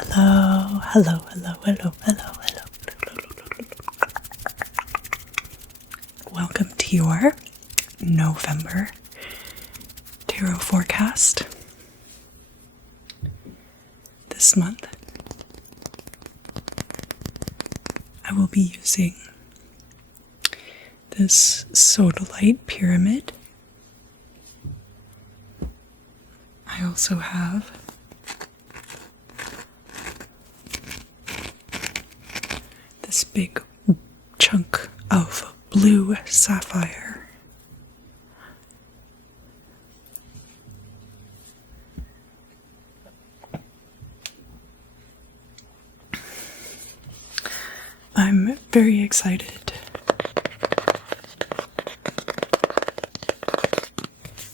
Hello, hello, hello, hello, hello, hello. Welcome to your November tarot forecast. This month, I will be using this sodalite pyramid. I also have this big chunk of blue sapphire. I'm very excited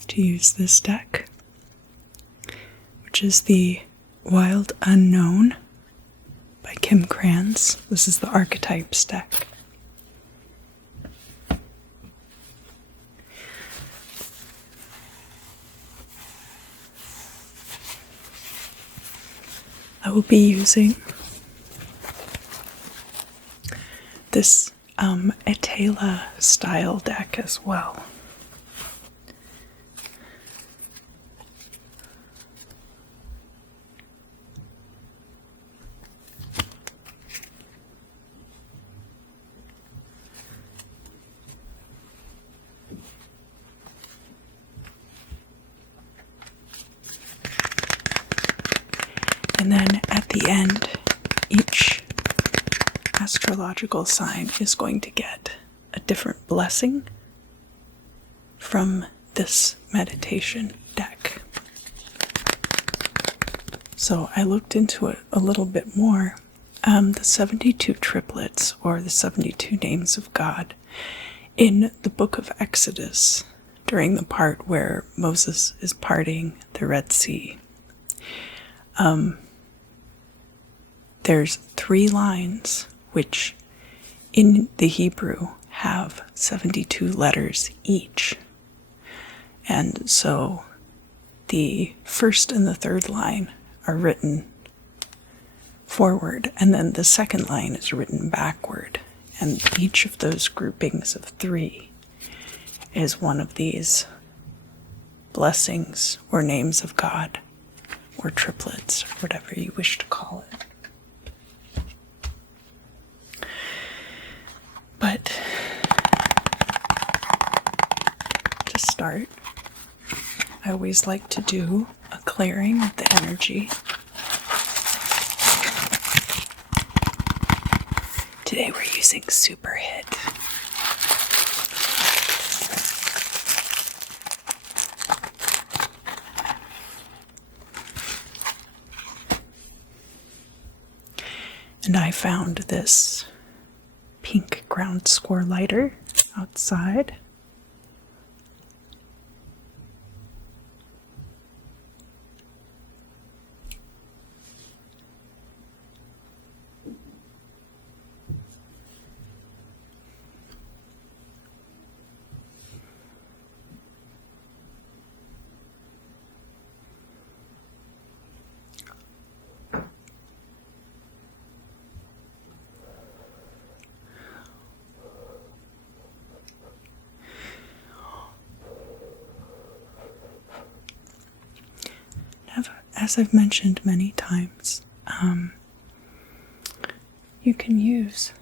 to use this deck, which is the Wild Unknown by Krans. This is the Archetypes deck. I will be using this Etteilla style deck as well. And then at the end, each astrological sign is going to get a different blessing from this meditation deck. So I looked into it a little bit more. The 72 triplets, or the 72 names of God, in the book of Exodus, during the part where Moses is parting the Red Sea. There's 3 lines which in the Hebrew have 72 letters each. And so the first and the third line are written forward, and then the second line is written backward. And each of those groupings of 3 is one of these blessings or names of God, or triplets, or whatever you wish to call it. But to start, I always like to do a clearing of the energy. Today we're using Super Hit. And I found this pink ground score lighter outside. As I've mentioned many times, you can use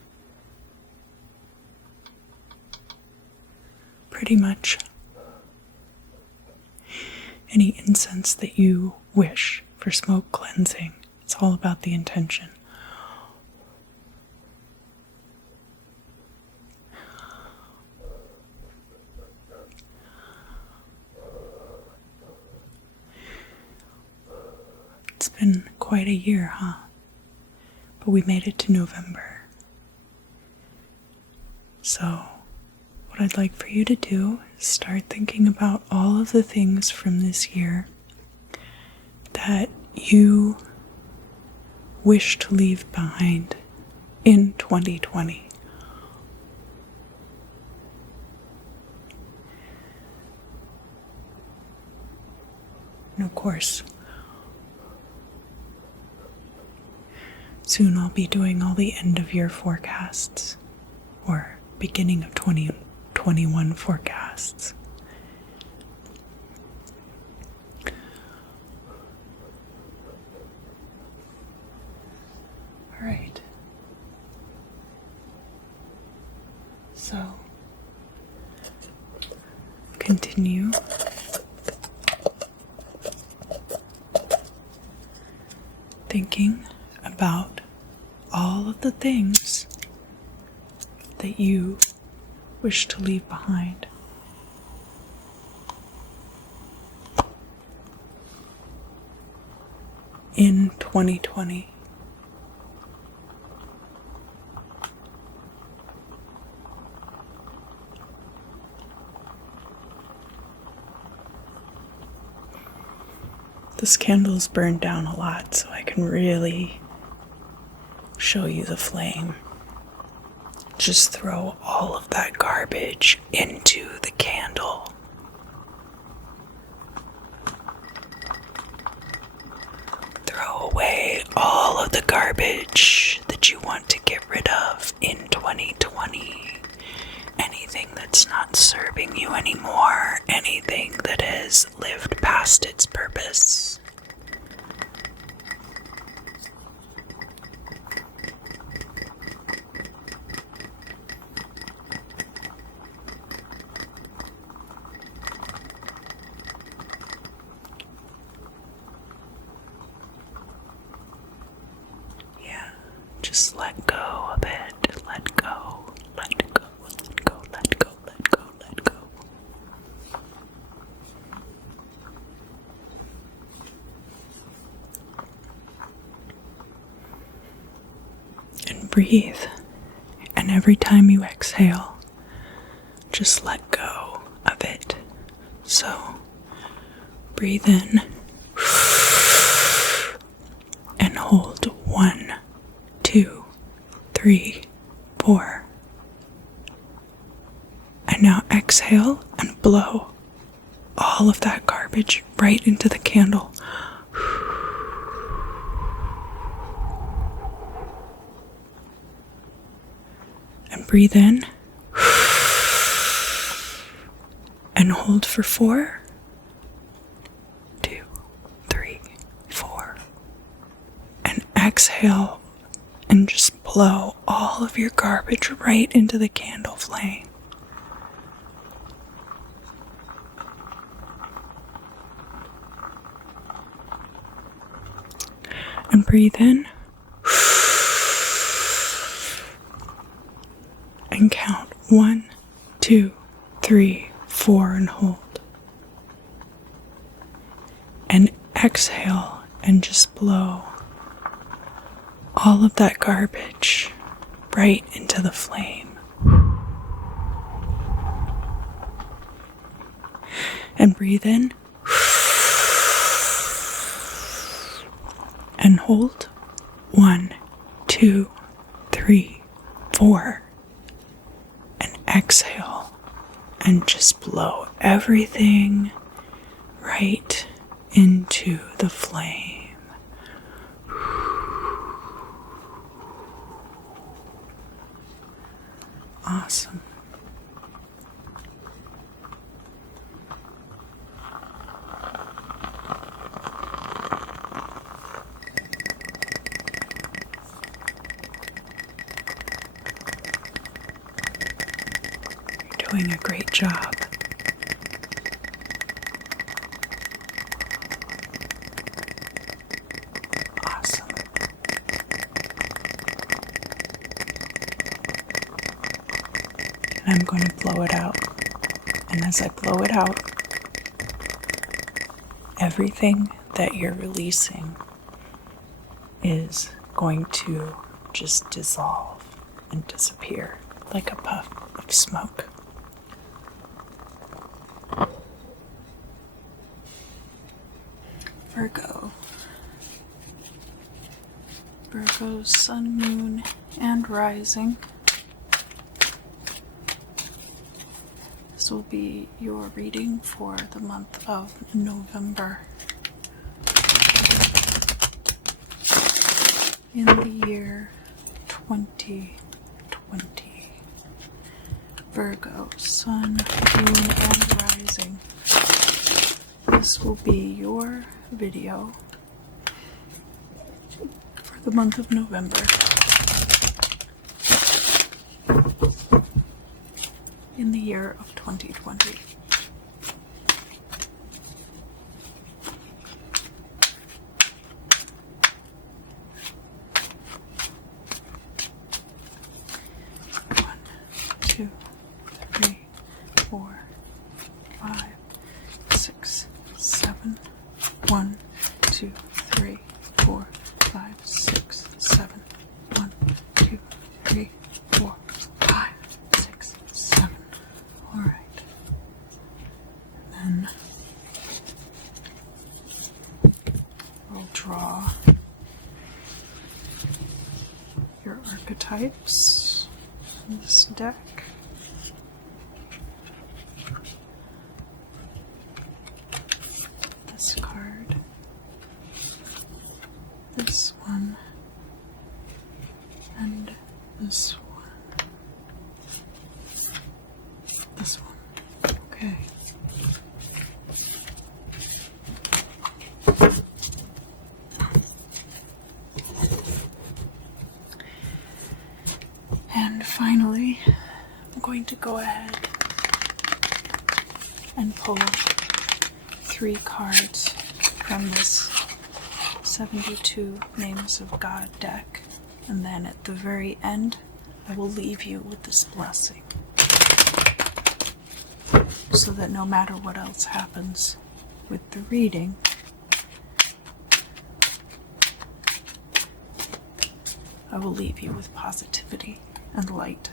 pretty much any incense that you wish for smoke cleansing. It's all about the intention. It's been quite a year, huh? But we made it to November. So, what I'd like for you to do is start thinking about all of the things from this year that you wish to leave behind in 2020. And of course, Soon I'll be doing all the end of year forecasts, or beginning of 2021 forecasts. All right. So, continue thinking about all of the things that you wish to leave behind. In 2020. This candle's burned down a lot, so I can really show you the flame. Just throw all of that garbage into the candle. Throw away all of the garbage that you want to get rid of in 2020. Anything that's not serving you anymore, anything that has lived past its purpose. Yeah, just let go of it, let go, let go. Let go, let go, let go, let go. And breathe. And every time you exhale, just let go of it. So, breathe in and hold 1, 2, 3, 4. And now exhale and blow all of that garbage right into the candle. And breathe in. And hold for 4, 2, 3, 4. And exhale and just blow all of your garbage right into the candle flame. And breathe in. And count 1, 2, 3, 4 and hold. And exhale and just blow all of that garbage right into the flame. And breathe in. And hold 1, 2, 3, 4. And exhale and just blow everything right into the flame. Awesome. Doing a great job. Awesome. And I'm going to blow it out. And as I blow it out, everything that you're releasing is going to just dissolve and disappear like a puff of smoke. Virgo's sun, moon, and rising. This will be your reading for the month of November. In the year 2020, Virgo, Sun, Moon, and Rising. This will be your video for the month of November. In the year of 2020. One, two, three, four, five, six, seven. 1, 2, 3, 4, 5, 6, 7. All right. And then I'll draw your archetypes in this deck. This card, this one, and this one. This one. Okay. And finally, I'm going to go ahead and pull 3 cards from this 72 Names of God deck, and then at the very end I will leave you with this blessing so that no matter what else happens with the reading, I will leave you with positivity and light.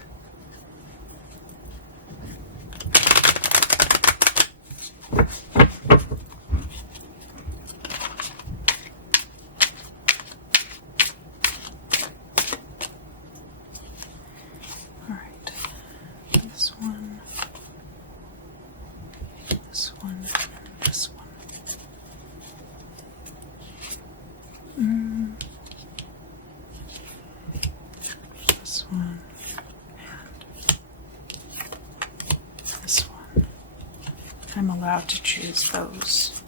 I'm allowed to choose those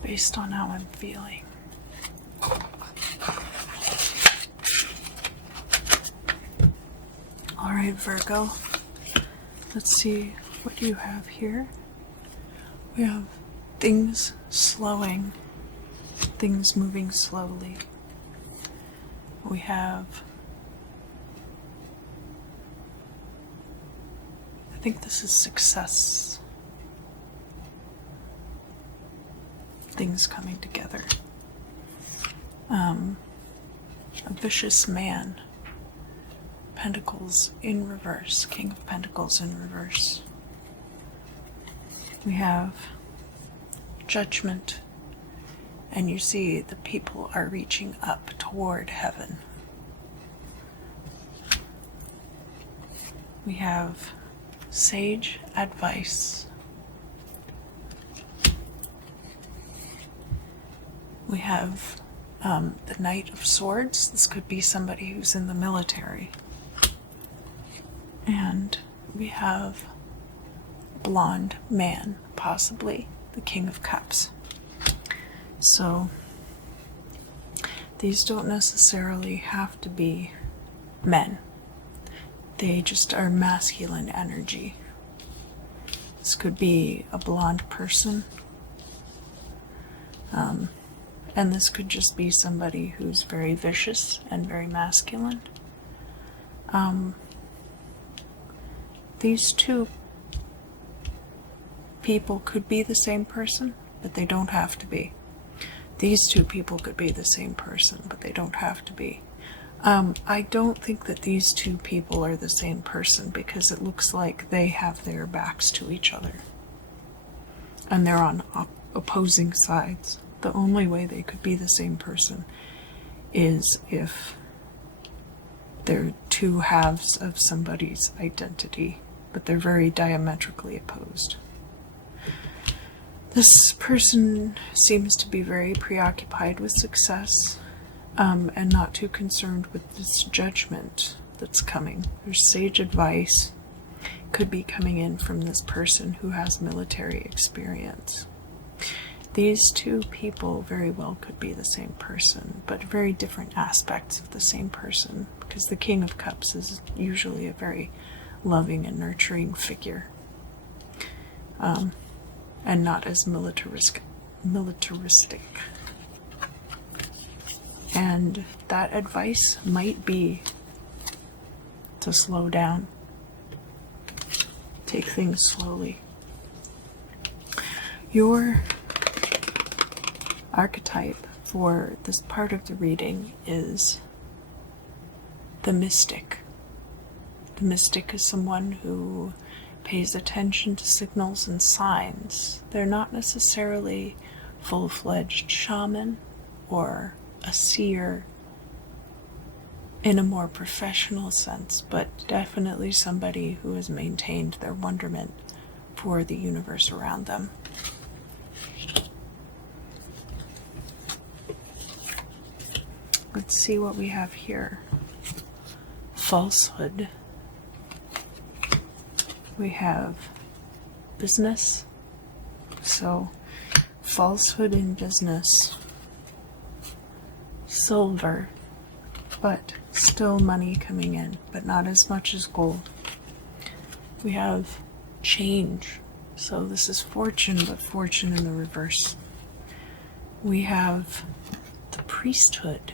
based on how I'm feeling. All right, Virgo, let's see what you have here. We have things slowing, things moving slowly. We have, I think this is success. Things coming together. A vicious man. Pentacles in reverse. King of Pentacles in reverse. We have Judgment. And you see the people are reaching up toward heaven. We have Sage Advice. We have the Knight of Swords. This could be somebody who's in the military. And we have Blonde Man, possibly the King of Cups. So these don't necessarily have to be men. They just are masculine energy. This could be a blonde person. And this could just be somebody who's very vicious and very masculine. These two people could be the same person, but they don't have to be. These two people could be the same person, but they don't have to be. I don't think that these two people are the same person because it looks like they have their backs to each other. And they're on opposing sides. The only way they could be the same person is if they're two halves of somebody's identity, but they're very diametrically opposed. This person seems to be very preoccupied with success, and not too concerned with this judgment that's coming. There's sage advice could be coming in from this person who has military experience. These two people very well could be the same person, but very different aspects of the same person, because the King of Cups is usually a very loving and nurturing figure, and not as militaristic. And that advice might be to slow down, take things slowly. Your archetype for this part of the reading is the mystic. The mystic is someone who pays attention to signals and signs. They're not necessarily full-fledged shaman or a seer in a more professional sense, but definitely somebody who has maintained their wonderment for the universe around them. Let's see what we have here. Falsehood. We have business. So, falsehood in business. Silver, but still money coming in, but not as much as gold. We have change. So this is fortune, but fortune in the reverse. We have the priesthood.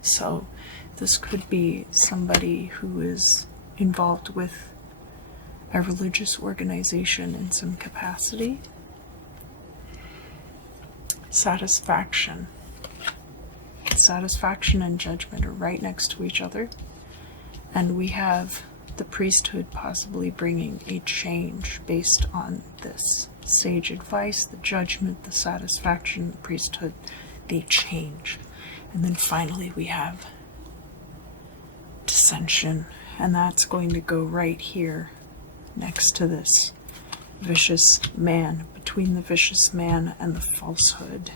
So this could be somebody who is involved with a religious organization in some capacity. Satisfaction. Satisfaction and judgment are right next to each other. And we have the priesthood possibly bringing a change based on this sage advice, the judgment, the satisfaction, the priesthood, the change. And then finally we have dissension, and that's going to go right here next to this vicious man, between the vicious man and the falsehood.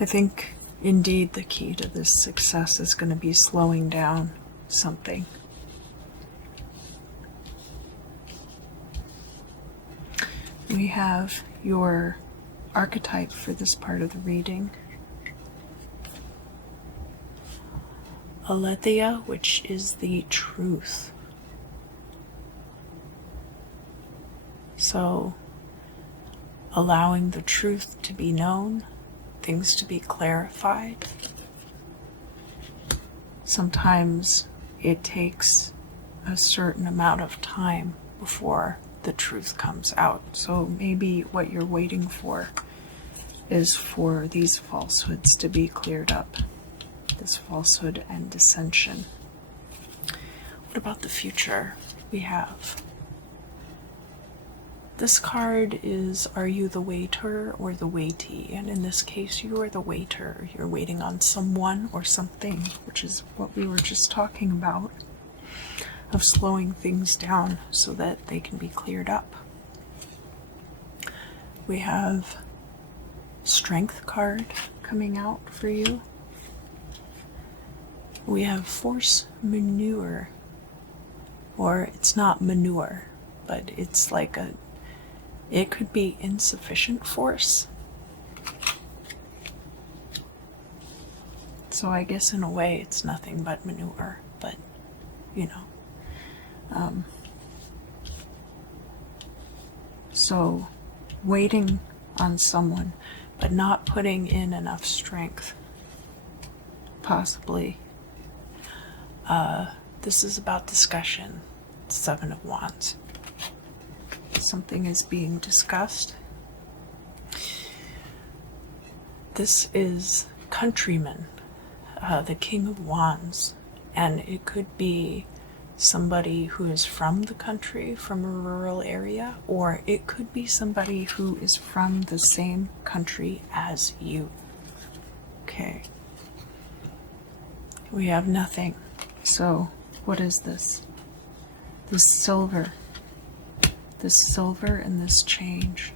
I think indeed the key to this success is going to be slowing down something. We have your archetype for this part of the reading. Aletheia, which is the truth. So, allowing the truth to be known, things to be clarified. Sometimes it takes a certain amount of time before the truth comes out. So maybe what you're waiting for is for these falsehoods to be cleared up. This falsehood and dissension. What about the future? We have this card is, are you the waiter or the waitee? And in this case, you are the waiter. You're waiting on someone or something, which is what we were just talking about, of slowing things down so that they can be cleared up. We have Strength card coming out for you. We have Force Manure, or it's not manure, but it's like it could be insufficient force. So I guess in a way it's nothing but manure, but you know. So waiting on someone, but not putting in enough strength. Possibly. This is about discussion. 7 of Wands. Something is being discussed. This is Countryman, the King of Wands, and it could be somebody who is from the country, from a rural area, or it could be somebody who is from the same country as you. Okay. We have nothing. So, what is this? This silver and this change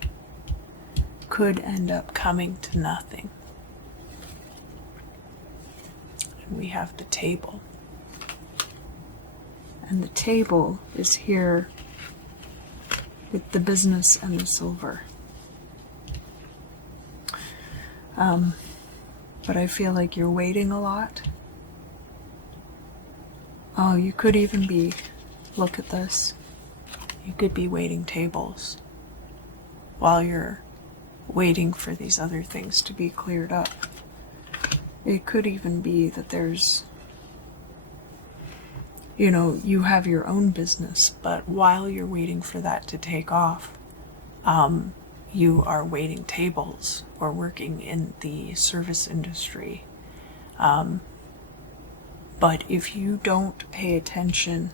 could end up coming to nothing. And we have the table. And the table is here with the business and the silver. But I feel like you're waiting a lot. Oh, you could even be, look at this. You could be waiting tables while you're waiting for these other things to be cleared up. It could even be that there's, you know, you have your own business, but while you're waiting for that to take off, you are waiting tables or working in the service industry. But if you don't pay attention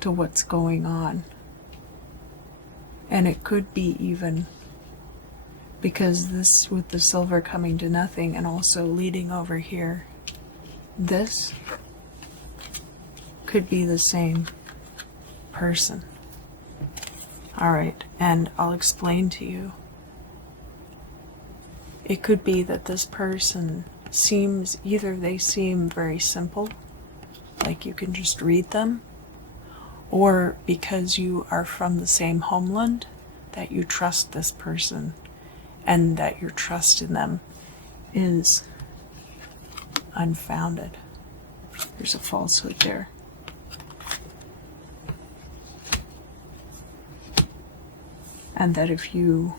to what's going on, and it could be even because this with the silver coming to nothing and also leading over here, this could be the same person. All right, and I'll explain to you. It could be that this person seems, either they seem very simple, like you can just read them, or because you are from the same homeland, that you trust this person and that your trust in them is unfounded. There's a falsehood there. And that if you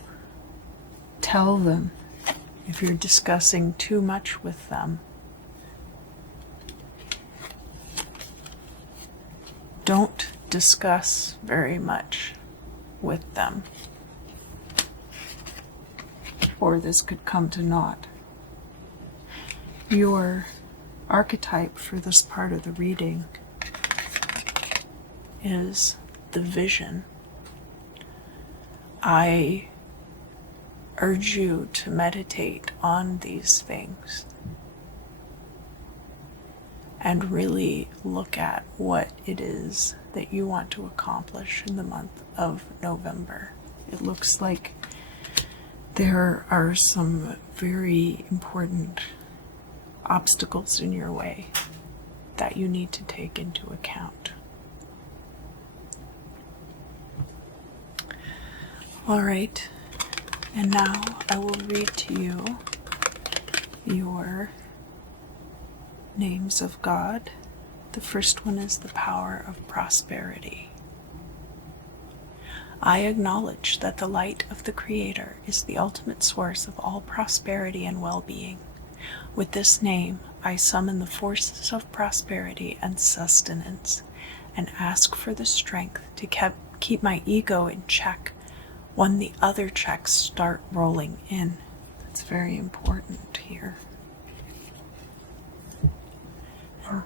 tell them, if you're discussing too much with them, don't discuss very much with them, or this could come to naught. Your archetype for this part of the reading is the vision. I urge you to meditate on these things and really look at what it is that you want to accomplish in the month of November. It looks like there are some very important obstacles in your way that you need to take into account. All right, and now I will read to you your names of God. The first one is the power of prosperity. I acknowledge that the light of the Creator is the ultimate source of all prosperity and well-being. With this name, I summon the forces of prosperity and sustenance and ask for the strength to keep my ego in check when the other checks start rolling in. That's very important here. And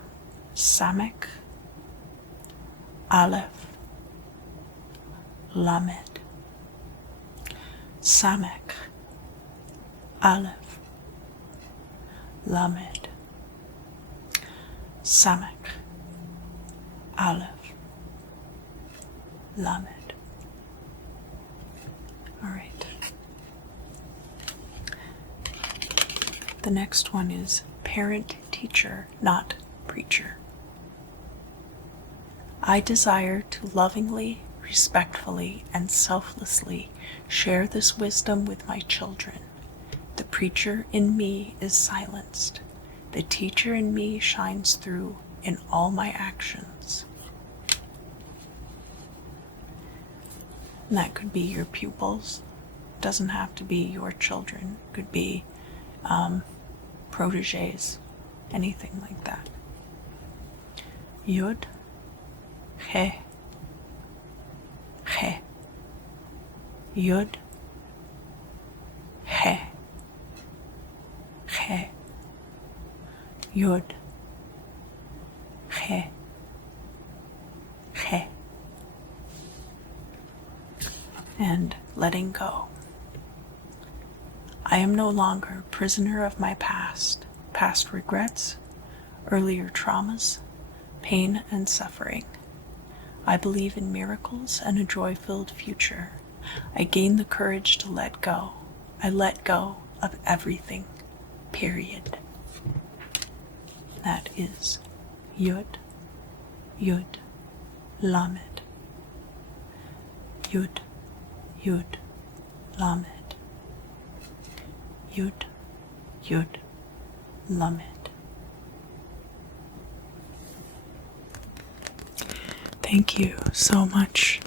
Samek, Aleph, Lamed. Samek, Aleph, Lamed. Samek, Aleph, Lamed. All right. The next one is parent teacher, not preacher. I desire to lovingly, respectfully, and selflessly share this wisdom with my children. The preacher in me is silenced. The teacher in me shines through in all my actions. And that could be your pupils. It doesn't have to be your children. It could be proteges, anything like that. Yud, He, He. Yud, He, He. Yud, He, He. And letting go. I am no longer a prisoner of my past regrets, earlier traumas, pain and suffering. I believe in miracles and a joy-filled future. I gain the courage to let go. I let go of everything, period. that is Yud, Yud, Lamed, Yud, Yud, Lamed, Yud, Yud, Lamed. Thank you so much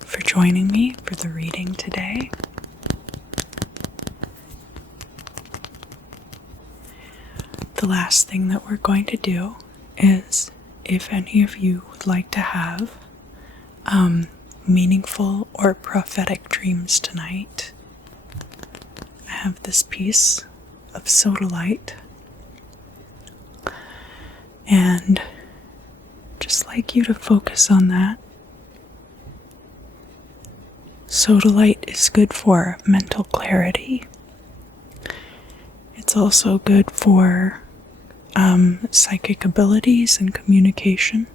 for joining me for the reading today. The last thing that we're going to do is, if any of you would like to have meaningful or prophetic dreams tonight, I have this piece of sodalite, and just like you to focus on that. Sodalite is good for mental clarity. It's also good for psychic abilities and communication.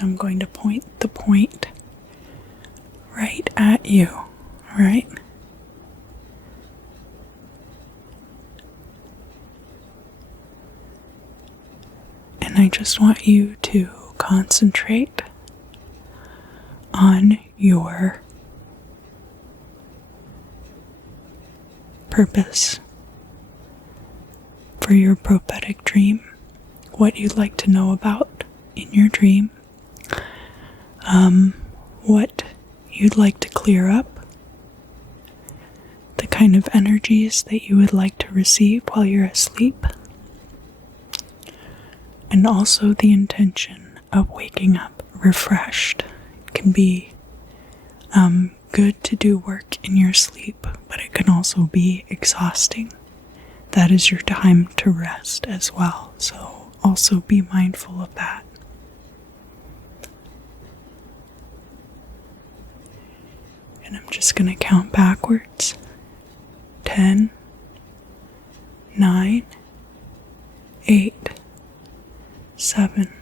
I'm going to point the point right at you, right? And I just want you to concentrate on your purpose for your prophetic dream, what you'd like to know about in your dream, what you'd like to clear up, the kind of energies that you would like to receive while you're asleep, and also the intention of waking up refreshed. It can be good to do work in your sleep, but it can also be exhausting. That is your time to rest as well, so also be mindful of that. And I'm just going to count backwards. 10, 9, 8, 7,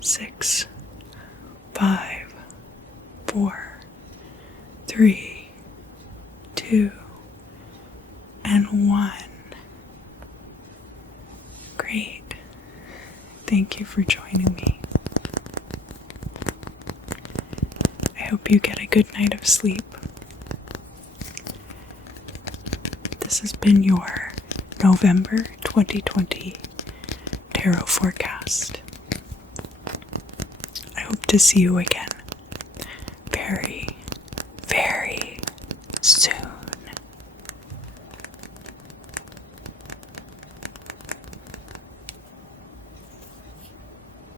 6, 5, 4, 3, 2, and 1. Great. Thank you for joining me. I hope you get a good night of sleep. This has been your November 2020 Tarot Forecast. I hope to see you again.